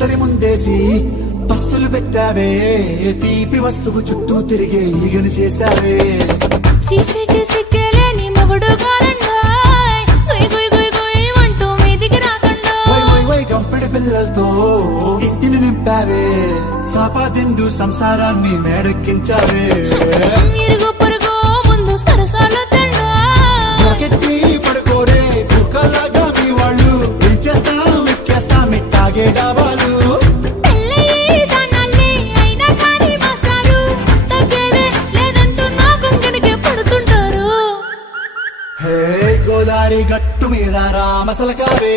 విస్తరి ముందేసి పస్తులు పెట్టావే తీపి వస్తువు చుట్టూ తిరిగే ఈగని చేశావే చీచి సిక్కేలేని మొగుడు కారండాయ్ గుయ్ గుయ్ గుయ్ గుయ్ అంటూ మీదికి రాకండా వై గంపెడి పిల్లలతో ఇంటిని నింపావే సాపాదిండు సంసారాన్ని మేడెక్కించావే ఇరుగు పొరుగు ముందు సరసాలు కెట్టి పడుకోరే కుక్కలాగా మీ వాళ్ళు ఏం చేస్తాం ఎక్కేస్తాం ఇట్టాగే డాబాలు హే గోదారి గట్టు మీద రామసలకావే